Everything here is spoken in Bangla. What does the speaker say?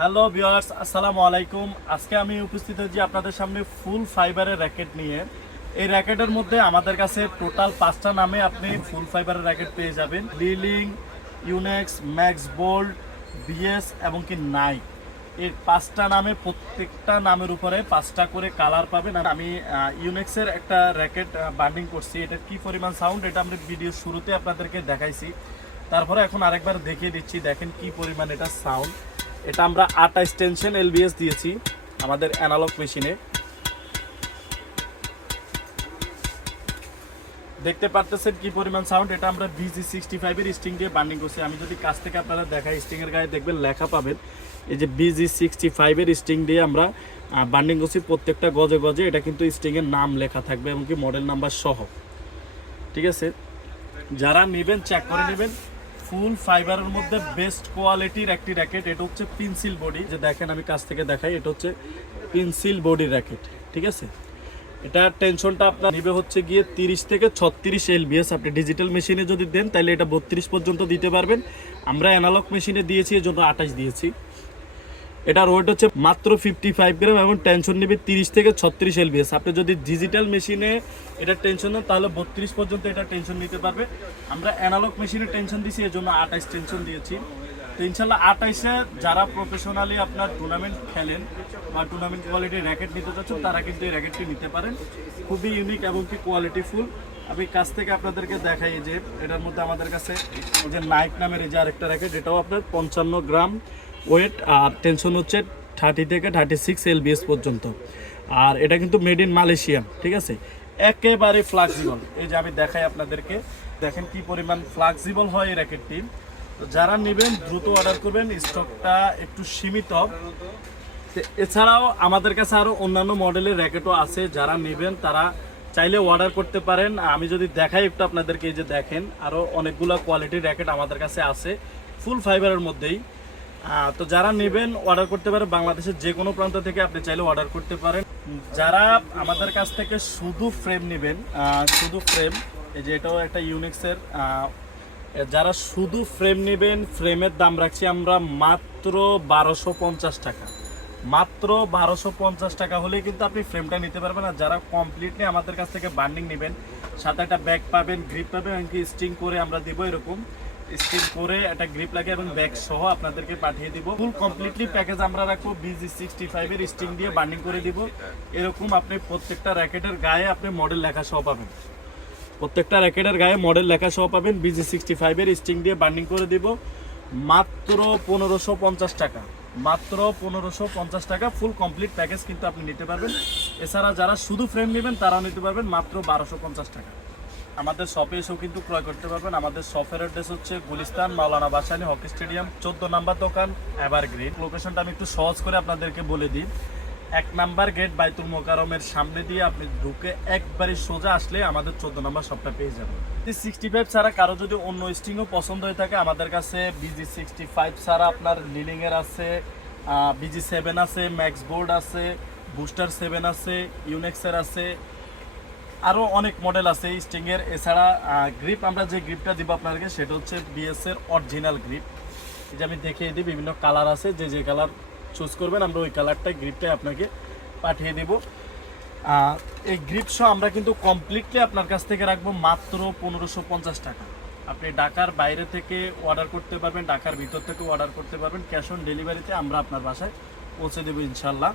হ্যালো ভিউয়ার্স, আসসালামু আলাইকুম। আজকে আমি উপস্থিত হয়েছি আপনাদের সামনে ফুল ফাইবারের র্যাকেট নিয়ে। এই র্যাকেটের মধ্যে আমাদের কাছে টোটাল 5টা নামে আপনি ফুল ফাইবারের র্যাকেট পেয়ে যাবেন। লিলিং, ইউনেক্স, ম্যাক্স বোল্ট, বিএস এবং কি নাইক। এই 5টা নামে প্রত্যেকটা নামের উপরে 5টা করে কালার পাবেন। আর আমি ইউনেক্সের একটা র্যাকেট বান্ডিং করছি। এটার কি পরিমাণ সাউন্ড এটা আমরা ভিডিওর শুরুতে আপনাদেরকে দেখাইছি। তারপরে এখন আরেকবার দেখিয়ে দিচ্ছি, দেখেন কি পরিমাণ এটা সাউন্ড। এটা আমরা 28 টেনশন এলবিএস দিয়েছি আমাদের অ্যানালগ মেশিনে। দেখতে পারতেছেন কি পরিমাণ সাউন্ড। এটা আমরা BG65 এর স্ট্রিং দিয়ে বান্ডিং করছি। আমি যদি কাছ থেকে আপনারা দেখাই, স্ট্রিং এর গায়ে দেখবেন লেখা পাবেন, এই যে BG65 এর স্ট্রিং দিয়ে আমরা বান্ডিং করছি। প্রত্যেকটা গজে গজে এটা কিন্তু স্ট্রিং এর নাম লেখা থাকবে এবং কি মডেল নাম্বার সহ। ঠিক আছে, যারা নেবেন চেক করে নেবেন। ফুল ফাইবারের মধ্যে বেস্ট কোয়ালিটির একটি র্যাকেট। এটা হচ্ছে পেন্সিল বডি, যে দেখেন আমি কাছ থেকে দেখাই, এটা হচ্ছে পেন্সিল বডির র্যাকেট। ঠিক আছে, এটা টেনশনটা আপনার নিবে হচ্ছে গিয়ে 30 থেকে 36 এলবিএস। আপনি ডিজিটাল মেশিনে যদি দেন তাহলে এটা 32 পর্যন্ত দিতে পারবেন। আমরা অ্যানালগ মেশিনে দিয়েছি, এর জন্য 28 দিয়েছি। এটার ওয়েট হচ্ছে মাত্র 55 গ্রাম এবং টেনশন নেবে 30 থেকে 36 এলবিএস। আপনি যদি ডিজিটাল মেশিনে এটা টেনশন দেন তাহলে 32 পর্যন্ত এটা টেনশন নিতে পারবে। আমরা অ্যানালগ মেশিনে টেনশন দিয়েছি, এর জন্য 28 টেনশন দিয়েছি। তো ইনশাল্লাহ 28-এ যারা প্রফেশনালি আপনার টুর্নামেন্ট খেলেন বা টুর্নামেন্ট কোয়ালিটির র্যাকেট নিতে চাচ্ছেন তারা কিন্তু এই র্যাকেটটি নিতে পারেন। খুবই ইউনিক এবং কি কোয়ালিটিফুল। আমি কাছ থেকে আপনাদেরকে দেখাই যে এটার মধ্যে আমাদের কাছে যে নাইক নামের এই যে আরেকটা র্যাকেট, এটাও আপনার 55 গ্রাম ওয়েট আর টেনশন হচ্ছে 30 থেকে 36 এলবিএস পর্যন্ত। আর এটা কিন্তু মেড ইন মালয়েশিয়া। ঠিক আছে, একেবারে ফ্লেক্সিবল। এই যে আমি দেখাই আপনাদেরকে, দেখেন কি পরিমাণ ফ্লেক্সিবল হয় এই র্যাকেটটি। তো যারা নেবেন দ্রুত অর্ডার করবেন, স্টকটা একটু সীমিত। এছাড়াও আমাদের কাছে আরও অন্যান্য মডেলের র্যাকেটও আছে, যারা নেবেন তারা চাইলে অর্ডার করতে পারেন। আমি যদি দেখাই একটু আপনাদেরকে, এই যে দেখেন আরও অনেকগুলো কোয়ালিটির র্যাকেট আমাদের কাছে আছে ফুল ফাইবারের মধ্যেই। তো যারা নেবেন অর্ডার করতে পারেন, বাংলাদেশের যে কোনো প্রান্ত থেকে আপনি চাইলে অর্ডার করতে পারেন। যারা আমাদের কাছ থেকে শুধু ফ্রেম নেবেন, শুধু ফ্রেম, এই যে এটাও একটা ইউনিক্সের, যারা শুধু ফ্রেম নেবেন ফ্রেমের দাম রাখছি আমরা মাত্র 1250 টাকা। মাত্র 1250 টাকা হলেই কিন্তু আপনি ফ্রেমটা নিতে পারবেন। আর যারা কমপ্লিটলি আমাদের কাছ থেকে বান্ডিং নেবেন, সাথে একটা ব্যাগ পাবেন, গ্রিপ পাবেন, এমনকি স্টিং করে আমরা দিব, এরকম স্টিং করে একটা গ্রিপ লাগে এবং ব্যাগ সহ আপনাদেরকে পাঠিয়ে দিব। ফুল কমপ্লিটলি প্যাকেজ আমরা রাখবো। BG65 এর স্টিং দিয়ে বান্ডিং করে দিব। এরকম আপনি প্রত্যেকটা র্যাকেটের গায়ে আপনি মডেল লেখা সহ পাবেন। প্রত্যেকটা র্যাকেটের গায়ে মডেল লেখা সহ পাবেন। BG65 এর স্টিং দিয়ে বান্ডিং করে দিব মাত্র 1550 টাকা। মাত্র 1550 টাকা ফুল কমপ্লিট প্যাকেজ কিন্তু আপনি নিতে পারবেন। এছাড়া যারা শুধু ফ্রেম নেবেন তারাও নিতে পারবেন মাত্র 1250 টাকা। আমাদের শপে এসেও কিন্তু ক্রয় করতে পারবেন। আমাদের শপের অ্যাড্রেস হচ্ছে গুলিস্তান মাওলানা ভাসানী হকি স্টেডিয়াম 14 নাম্বার দোকান, এভারগ্রিন। লোকেশনটা আমি একটু সহজ করে আপনাদেরকে বলে দিই। 1 নাম্বার গেট বাইতুল মোকাররমের সামনে দিয়ে আপনি ঢুকে একবারে সোজা আসলে আমাদের 14 নাম্বার শপটা পেয়ে যাবেন। 65 ছাড়া কারো যদি অন্য স্ট্রিংও পছন্দ হয়ে থাকে, আমাদের কাছে BG65 ছাড়া আপনার লিলিংয়ের আছে, BG7 আছে, ম্যাক্স বোর্ড আছে, বুস্টার 7 আছে, ইউনেক্সের আছে, আরও অনেক মডেল আছে স্ট্রিংয়ের। এছাড়া গ্রিপ আমরা যে গ্রিপটা দিব আপনাদেরকে সেটা হচ্ছে BS এর অরিজিনাল গ্রিপ। এই যে আমি দেখিয়ে দিই, বিভিন্ন কালার আছে, যে যে কালার চুজ করবেন আমরা ওই কালারটাই গ্রিপটাই আপনাকে পাঠিয়ে দেব। এই গ্রিপ সহ আমরা কিন্তু কমপ্লিটলি আপনার কাছ থেকে রাখবো মাত্র 1550 টাকা। আপনি ঢাকার বাইরে থেকে অর্ডার করতে পারবেন, ঢাকার ভিতর থেকে অর্ডার করতে পারবেন। ক্যাশ অন ডেলিভারিতে আমরা আপনার বাসায় পৌঁছে দেবো ইনশাল্লাহ।